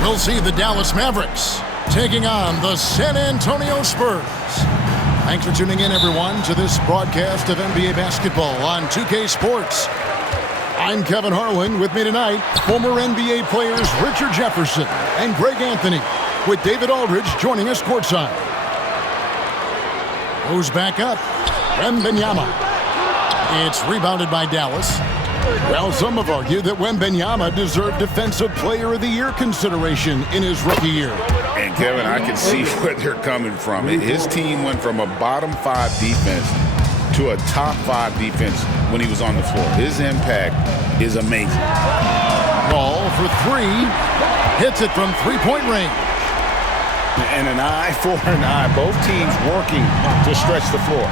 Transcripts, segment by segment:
We'll see the Dallas Mavericks taking on the San Antonio Spurs. Thanks for tuning in, everyone, to this broadcast of NBA basketball on 2K Sports. I'm Kevin Harlan. With me tonight, former NBA players Richard Jefferson and Greg Anthony, with David Aldridge joining us courtside. Goes back up. Wembanyama. It's rebounded by Dallas. Well, some have argued that Wembanyama deserved Defensive Player of the Year consideration in his rookie year. And, Kevin, I can see where they're coming from. His team went from a bottom 5 defense to a top 5 defense when he was on the floor. His impact is amazing. Ball for 3. Hits it from three-point range. And an eye for an eye. Both teams working to stretch the floor.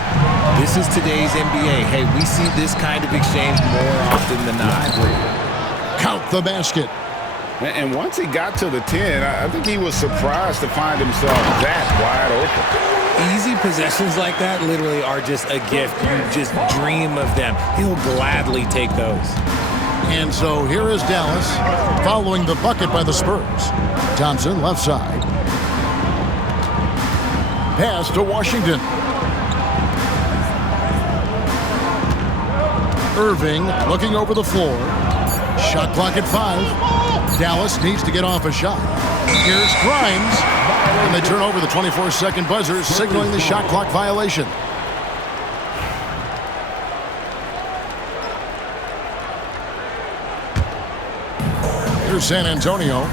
This is today's NBA. Hey, we see this kind of exchange more often than not. Count the basket. And once he got to the 10, I think he was surprised to find himself that wide open. Easy possessions like that literally are just a gift. You just dream of them. He'll gladly take those. And so here is Dallas following the bucket by the Spurs. Thompson, left side. Pass to Washington. Irving looking over the floor. Shot clock at 5. Dallas needs to get off a shot. Here's Grimes. And they turn over the 24-second buzzer, signaling the shot clock violation. Here's San Antonio.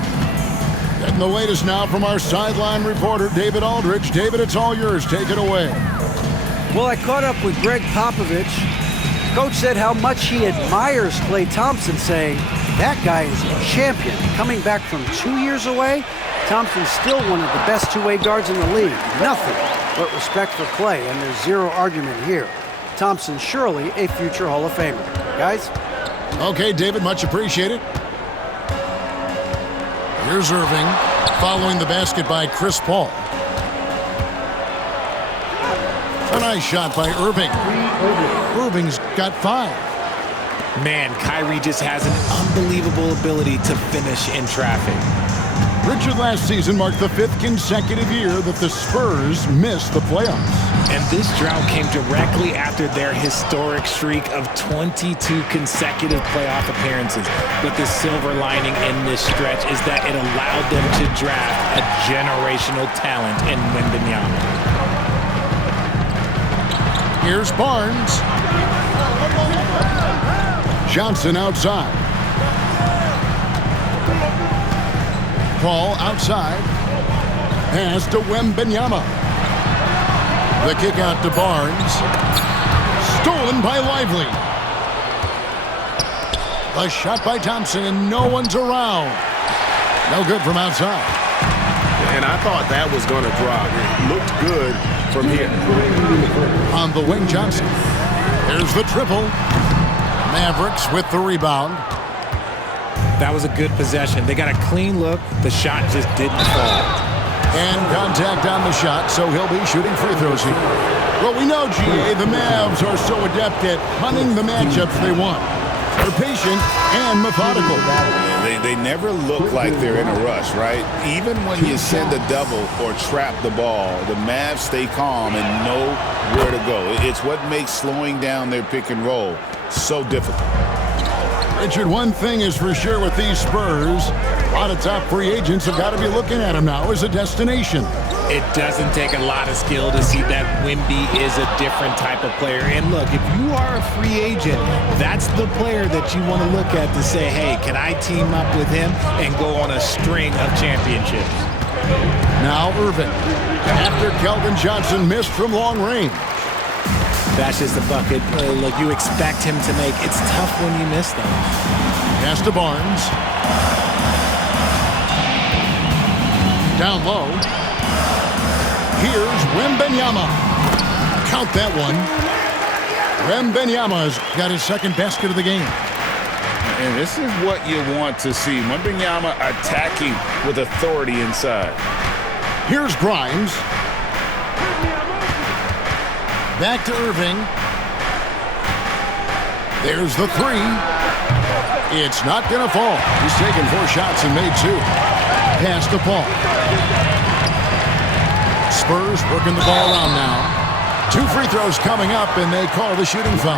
And the latest now from our sideline reporter, David Aldridge. David, it's all yours. Take it away. Well, I caught up with Greg Popovich. Coach said how much he admires Klay Thompson, saying that guy is a champion. Coming back from 2 years away, Thompson's still one of the best two-way guards in the league. Nothing but respect for Klay, and there's zero argument here. Thompson surely a future Hall of Famer. Guys? Okay, David, much appreciated. Here's Irving, following the basket by Chris Paul. A nice shot by Irving. Irving's got 5. Man, Kyrie just has an unbelievable ability to finish in traffic. Richard, last season marked the 5th consecutive year that the Spurs missed the playoffs. And this drought came directly after their historic streak of 22 consecutive playoff appearances. But the silver lining in this stretch is that it allowed them to draft a generational talent in Wembanyama. Here's Barnes. Johnson outside. Paul outside. Pass to Wembanyama. The kick out to Barnes. Stolen by Lively. A shot by Thompson, and no one's around. No good from outside. And I thought that was going to drop. It looked good from here. On the wing, Johnson. Here's the triple. Mavericks with the rebound. That was a good possession. They got a clean look. The shot just didn't fall. And contact on the shot, so he'll be shooting free throws here. Well, we know, GA, the Mavs are so adept at hunting the matchups they want. They're patient and methodical. They never look like they're in a rush, right? Even when you send a double or trap the ball, the Mavs stay calm and know where to go. It's what makes slowing down their pick and roll so difficult. Richard, one thing is for sure with these Spurs, a lot of top free agents have got to be looking at them now as a destination. It doesn't take a lot of skill to see that Wemby is a different type of player. And look, if you are a free agent, that's the player that you want to look at to say, hey, can I team up with him and go on a string of championships? Now Irving, after Keldon Johnson missed from long range. That's just a bucket. Look, you expect him to make. It's tough when you miss them. Pass to Barnes. Down low. Here's Wembanyama. Count that one. Wembanyama's got his second basket of the game. And this is what you want to see. Wembanyama attacking with authority inside. Here's Grimes. Back to Irving. There's the 3. It's not going to fall. He's taken 4 shots and made 2. pass to Paul. Spurs working the ball around now. 2 free throws coming up, and they call the shooting foul.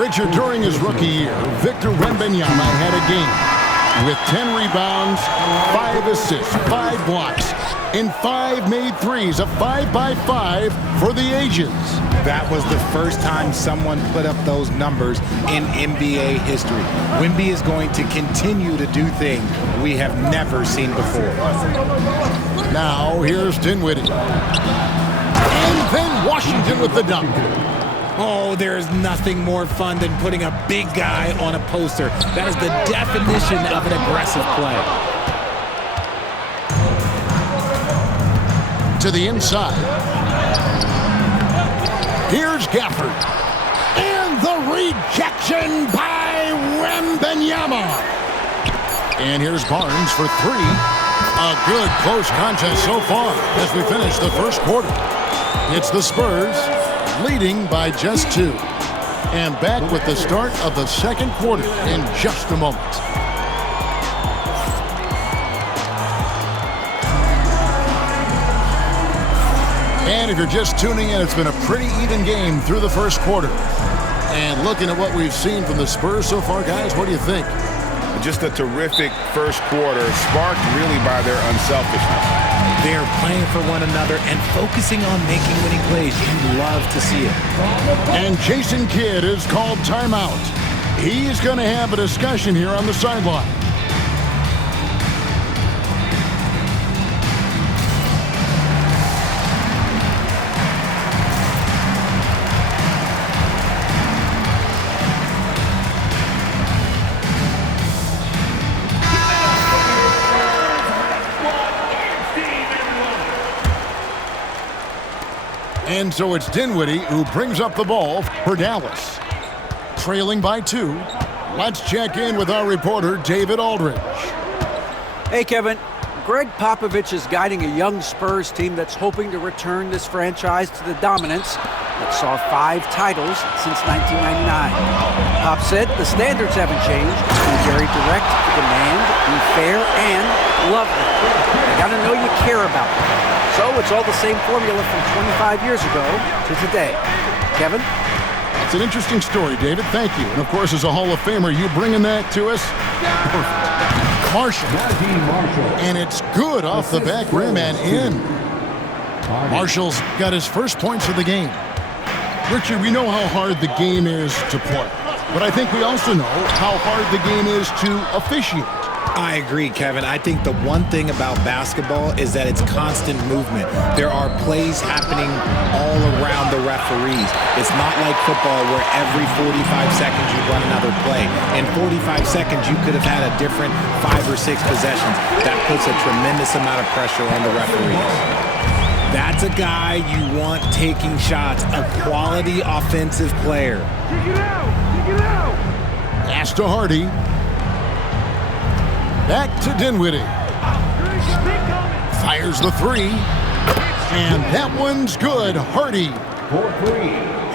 Richard, during his rookie year, Victor Wembanyama had a game with 10 rebounds, 5 assists, 5 blocks, and 5 made threes, a 5-by-5 for the ages. That was the first time someone put up those numbers in NBA history. Wemby is going to continue to do things we have never seen before. Now, here's Dinwiddie. And then Washington with the dunk. Oh, there's nothing more fun than putting a big guy on a poster. That is the definition of an aggressive play. To the inside. Here's Gafford. And the rejection by Wembanyama. And here's Barnes for 3. A good close contest so far as we finish the first quarter. It's the Spurs leading by just 2. And back with the start of the second quarter in just a moment. And if you're just tuning in, it's been a pretty even game through the first quarter. And looking at what we've seen from the Spurs so far, guys, what do you think? Just a terrific first quarter, sparked really by their unselfishness. They're playing for one another and focusing on making winning plays. You love to see it. And Jason Kidd is called timeout. He's going to have a discussion here on the sideline. And so it's Dinwiddie who brings up the ball for Dallas. Trailing by 2. Let's check in with our reporter, David Aldridge. Hey, Kevin. Greg Popovich is guiding a young Spurs team that's hoping to return this franchise to the dominance that saw 5 titles since 1999. Pop said the standards haven't changed. Be very direct, demand, be fair, and love them. They gotta know you care about them. So it's all the same formula from 25 years ago to today. Kevin? It's an interesting story, David. Thank you. And, of course, as a Hall of Famer, you bringing that to us? Marshall. And it's good off the back rim and in. Marshall's got his first points of the game. Richard, we know how hard the game is to play. But I think we also know how hard the game is to officiate. I agree, Kevin. I think the one thing about basketball is that it's constant movement. There are plays happening all around the referees. It's not like football where every 45 seconds you run another play. In 45 seconds, you could have had a different 5 or 6 possessions. That puts a tremendous amount of pressure on the referees. That's a guy you want taking shots, a quality offensive player. Kick it out! Kick it out! Pass to Hardy. Back to Dinwiddie. Fires the 3. And that one's good. Hardy.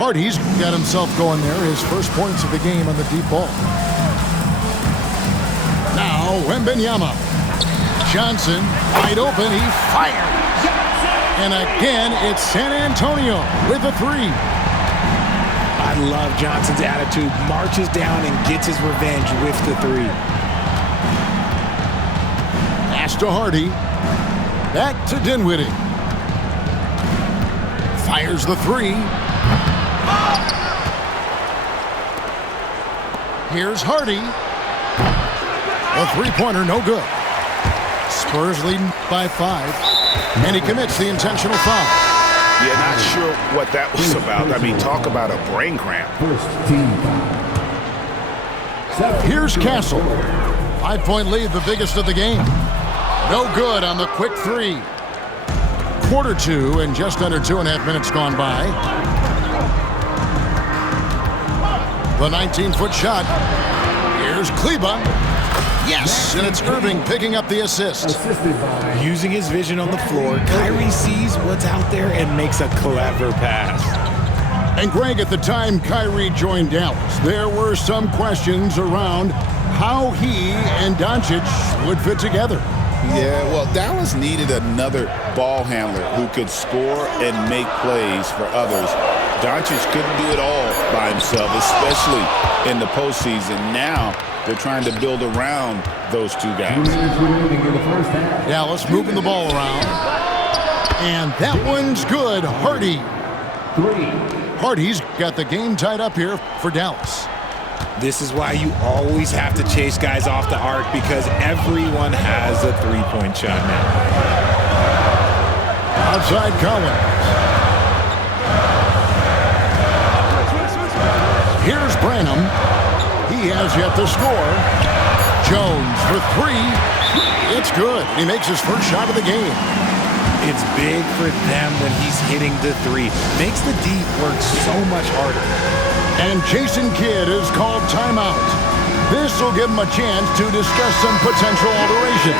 Hardy's got himself going there. His first points of the game on the deep ball. Now Wembanyama. Johnson wide open. He fires. And again, it's San Antonio with a 3. I love Johnson's attitude. Marches down and gets his revenge with the 3. To Hardy. Back to Dinwiddie. Fires the 3. Here's Hardy. A 3-pointer, no good. Spurs leading by 5. And he commits the intentional foul. Yeah, not sure what that was about. I mean, talk about a brain cramp. Here's Castle. 5-point lead, the biggest of the game. No good on the quick 3. Quarter 2 and just under 2.5 minutes gone by. The 19-foot shot. Here's Kleba. Yes, and it's Irving picking up the assist. Using his vision on the floor, Kyrie sees what's out there and makes a clever pass. And Greg, at the time Kyrie joined Dallas, there were some questions around how he and Doncic would fit together. Yeah, well, Dallas needed another ball handler who could score and make plays for others. Doncic couldn't do it all by himself, especially in the postseason. Now they're trying to build around those two guys. Dallas moving the ball around. And that one's good. Hardy's got the game tied up here for Dallas. This is why you always have to chase guys off the arc, because everyone has a three-point shot now. Outside Collins. Here's Branham. He has yet to score. Jones for three. It's good. He makes his first shot of the game. It's big for them when he's hitting the three. Makes the deep work so much harder. And Jason Kidd is called timeout. This will give him a chance to discuss some potential alterations.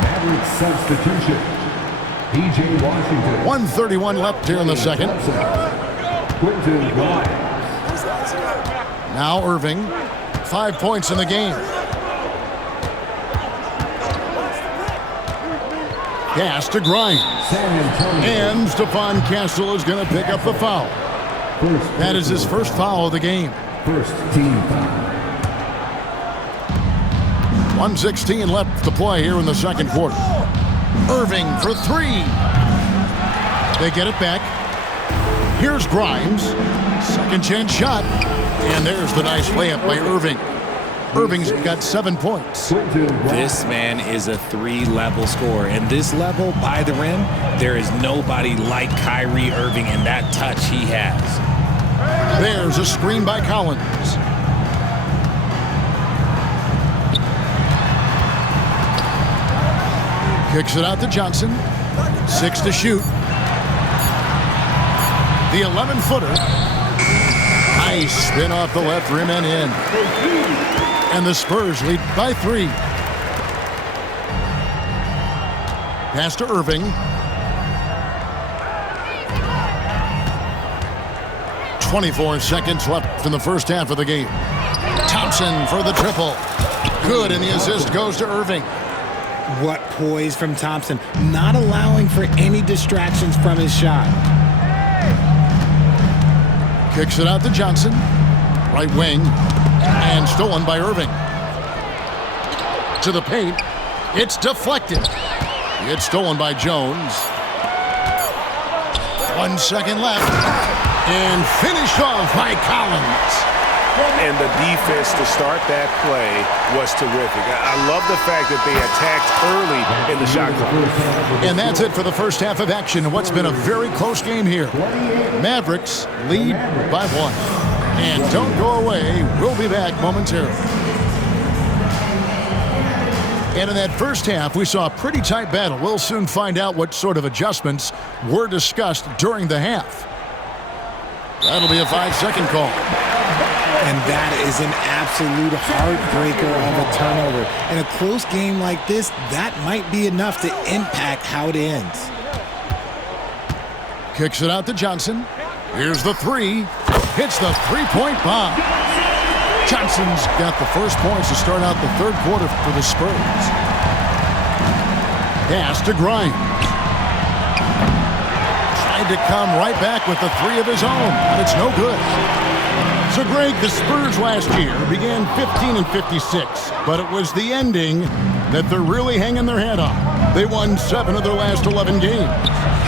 Maverick substitution. P.J. Washington. 1:31 left here in the second. Quentin Grimes. Now Irving. 5 points in the game. Pass to Grimes. And Stephon Castle is going to pick up the foul. That is his first foul of the game. First team foul. 1:16 left to play here in the second quarter. Irving for three. They get it back. Here's Grimes. Second chance shot. And there's the nice layup by Irving. Irving's got 7 points. This man is a three-level scorer. And this level, by the rim, there is nobody like Kyrie Irving in that touch he has. There's a screen by Collins. Kicks it out to Johnson. 6 to shoot. The 11-footer. Nice spin off the left rim and in. And the Spurs lead by 3. Pass to Irving. 24 seconds left in the first half of the game. Thompson for the triple. Good, and the assist goes to Irving. What poise from Thompson, not allowing for any distractions from his shot. Kicks it out to Johnson. Right wing. And stolen by Irving. To the paint. It's deflected. It's stolen by Jones. 1 second left. And finished off by Collins. And the defense to start that play was terrific. I love the fact that they attacked early in the shot clock. And that's it for the first half of action in what's been a very close game here. Mavericks lead by 1. And don't go away. We'll be back momentarily. And in that first half, we saw a pretty tight battle. We'll soon find out what sort of adjustments were discussed during the half. That'll be a 5-second call. And that is an absolute heartbreaker of a turnover. In a close game like this, that might be enough to impact how it ends. Kicks it out to Johnson. Here's the three. Hits the three-point bomb. Johnson's got the first points to start out the third quarter for the Spurs. Pass to Grimes. Tried to come right back with the three of his own, but it's no good. So, Greg, the Spurs last year began 15 and 56, but it was the ending that they're really hanging their head on. They won 7 of their last 11 games.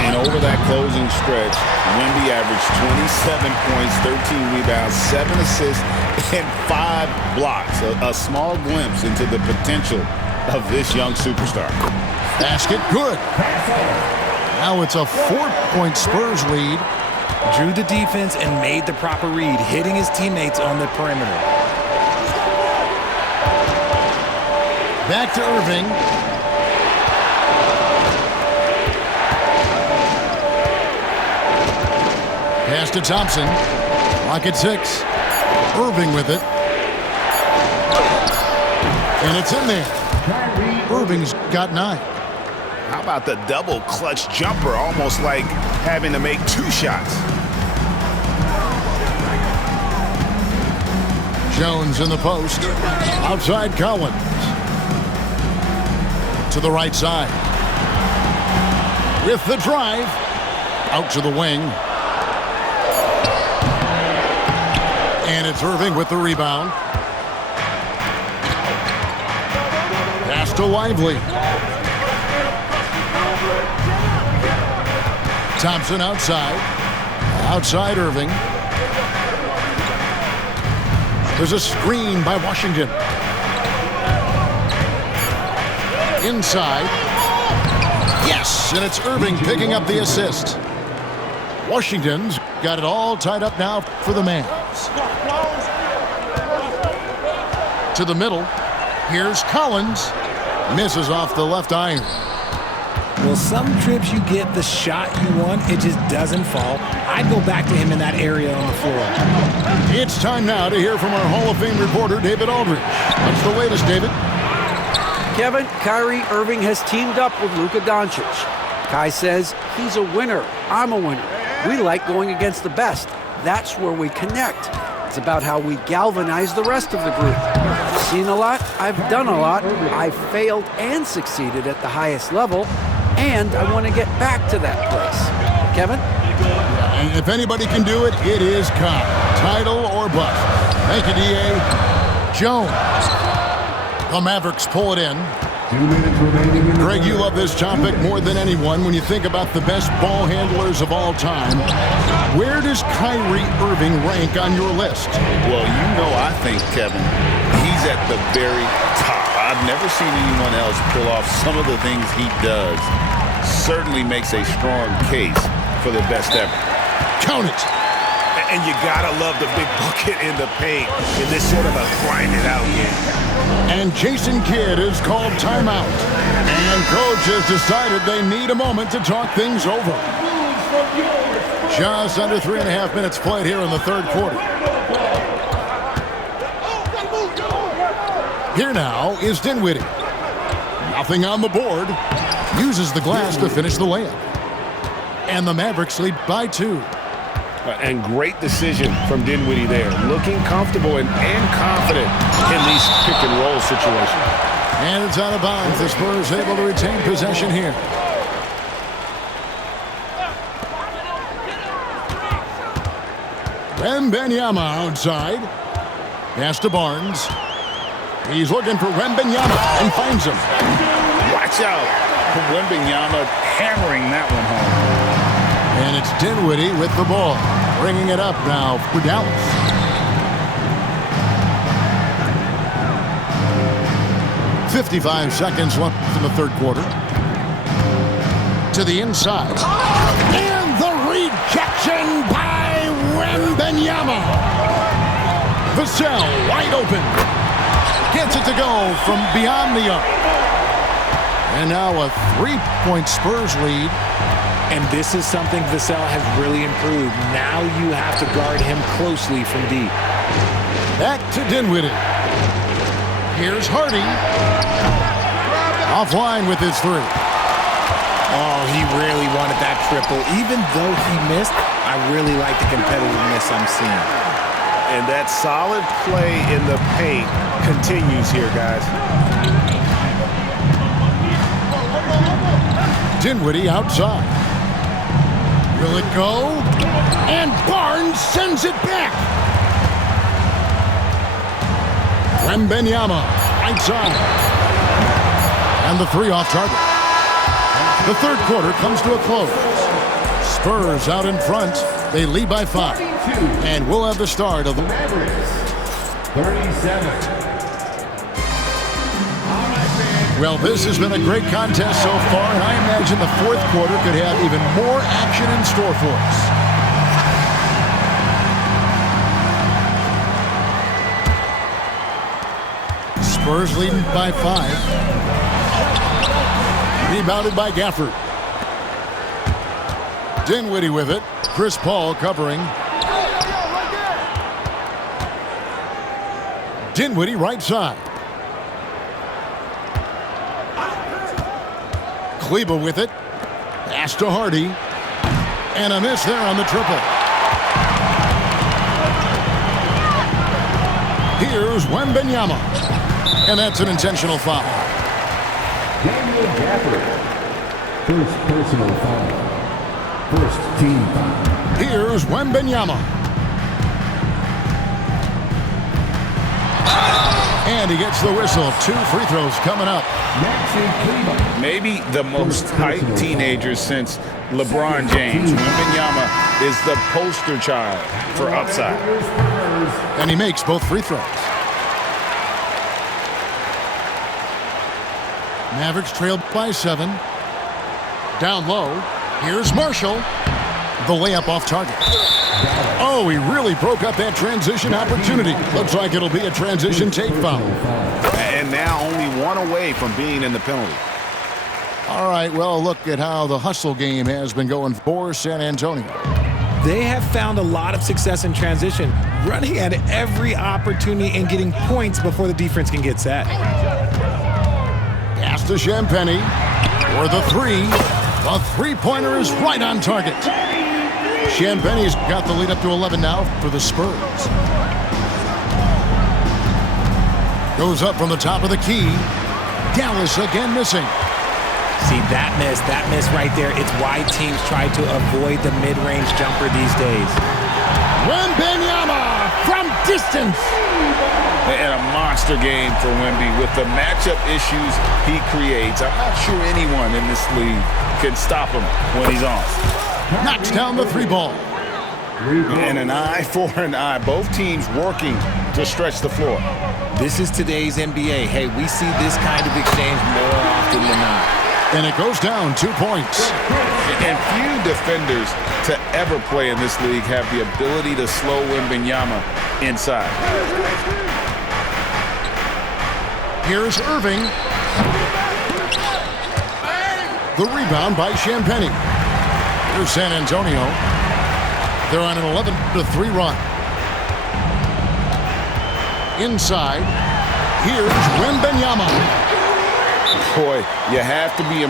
And over that closing stretch, Wemby averaged 27 points, 13 rebounds, 7 assists, and 5 blocks. A small glimpse into the potential of this young superstar. Basket good. Now it's a 4-point Spurs lead. Drew the defense and made the proper read, hitting his teammates on the perimeter. Back to Irving. Pass to Thompson. Clock at 6. Irving with it. And it's in there. Irving's got 9. How about the double clutch jumper, almost like having to make 2 shots? Jones in the post. Outside Collins. To the right side. With the drive. Out to the wing. And it's Irving with the rebound. Pass to Lively. Thompson outside. Outside Irving. There's a screen by Washington. Inside. Yes, and it's Irving picking up the assist. Washington's got it all tied up now for the Mavs. To the middle. Here's Collins. Misses off the left iron. Well, some trips you get the shot you want, it just doesn't fall. I'd go back to him in that area on the floor. It's time now to hear from our Hall of Fame reporter, David Aldridge. What's the latest, David? Kevin, Kyrie Irving has teamed up with Luka Doncic. Kai says he's a winner. I'm a winner. We like going against the best. That's where we connect. It's about how we galvanize the rest of the group. I've seen a lot. I've done a lot. I've failed and succeeded at the highest level. And I want to get back to that place. Kevin? And if anybody can do it, it is Kai. Title or bust. Thank you, D.A. Jones. The Mavericks pull it in. 2 minutes remaining. Greg, you love this topic more than anyone when you think about the best ball handlers of all time. Where does Kyrie Irving rank on your list? Well, you know, I think, Kevin, he's at the very top. I've never seen anyone else pull off some of the things he does. Certainly makes a strong case for the best ever. Count it. And you gotta love the big bucket in the paint in this sort of a grind-it-out game. And Jason Kidd is called timeout. And coach has decided they need a moment to talk things over. Just under 3.5 minutes played here in the third quarter. Here now is Dinwiddie. Nothing on the board. Uses the glass to finish the layup. And the Mavericks lead by 2. And great decision from Dinwiddie there. Looking comfortable and confident in these pick-and-roll situations. And it's out of bounds. The Spurs able to retain possession here. Wembanyama outside. Pass to Barnes. He's looking for Wembanyama and finds him. Watch out. Wembanyama hammering that one home. And it's Dinwiddie with the ball. Bringing it up now for Dallas. .55 seconds left in the third quarter. To the inside. And the rejection by Wembanyama. Vassell wide open. Gets it to go from beyond the arc. And now a 3-point Spurs lead. And this is something Vassell has really improved. Now you have to guard him closely from deep. Back to Dinwiddie. Here's Hardy. Offline with his 3. Oh, he really wanted that triple. Even though he missed, I really like the competitiveness I'm seeing. And that solid play in the paint continues here, guys. Dinwiddie outside. Will it go? And Barnes sends it back. Wembanyama outside. And the 3 off target. The third quarter comes to a close. Spurs out in front. They lead by 5. And we'll have the start of the Mavericks. 37. Well, this has been a great contest so far, and I imagine the fourth quarter could have even more action in store for us. Spurs leading by 5. Rebounded by Gafford. Dinwiddie with it. Chris Paul covering. Dinwiddie right side. Kleber with it. Pass to Hardy. And a miss there on the triple. Here's Wembanyama. And that's an intentional foul. Daniel Gafford. First personal foul. First team foul. Here's Wembanyama. And he gets the whistle. 2 free throws coming up. Maxi Kleber. Maybe the most hyped teenager since LeBron James. Wembanyama is the poster child for upside. And he makes both free throws. Mavericks trail by 7. Down low. Here's Marshall. The layup off target. Oh, he really broke up that transition opportunity. Looks like it'll be a transition take foul. And now only 1 away from being in the penalty. All right, well, look at how the hustle game has been going for San Antonio. They have found a lot of success in transition, running at every opportunity and getting points before the defense can get set. Pass to Champagnie for the 3. The three-pointer is right on target. Champagnie's got the lead up to 11 now for the Spurs. Goes up from the top of the key. Dallas again missing. See, that miss right there, it's why teams try to avoid the mid-range jumper these days. Wembanyama from distance. And a monster game for Wemby with the matchup issues he creates. I'm not sure anyone in this league can stop him when he's on. Knocks down the 3-ball. And an eye for an eye. Both teams working to stretch the floor. This is today's NBA. Hey, we see this kind of exchange more often than not. And it goes down 2 points. And few defenders to ever play in this league have the ability to slow Wembanyama inside. Here's Irving. The rebound by Champagnie. Here's San Antonio. They're on an 11-3 run. Inside. Here's Wembanyama. Boy, you have to be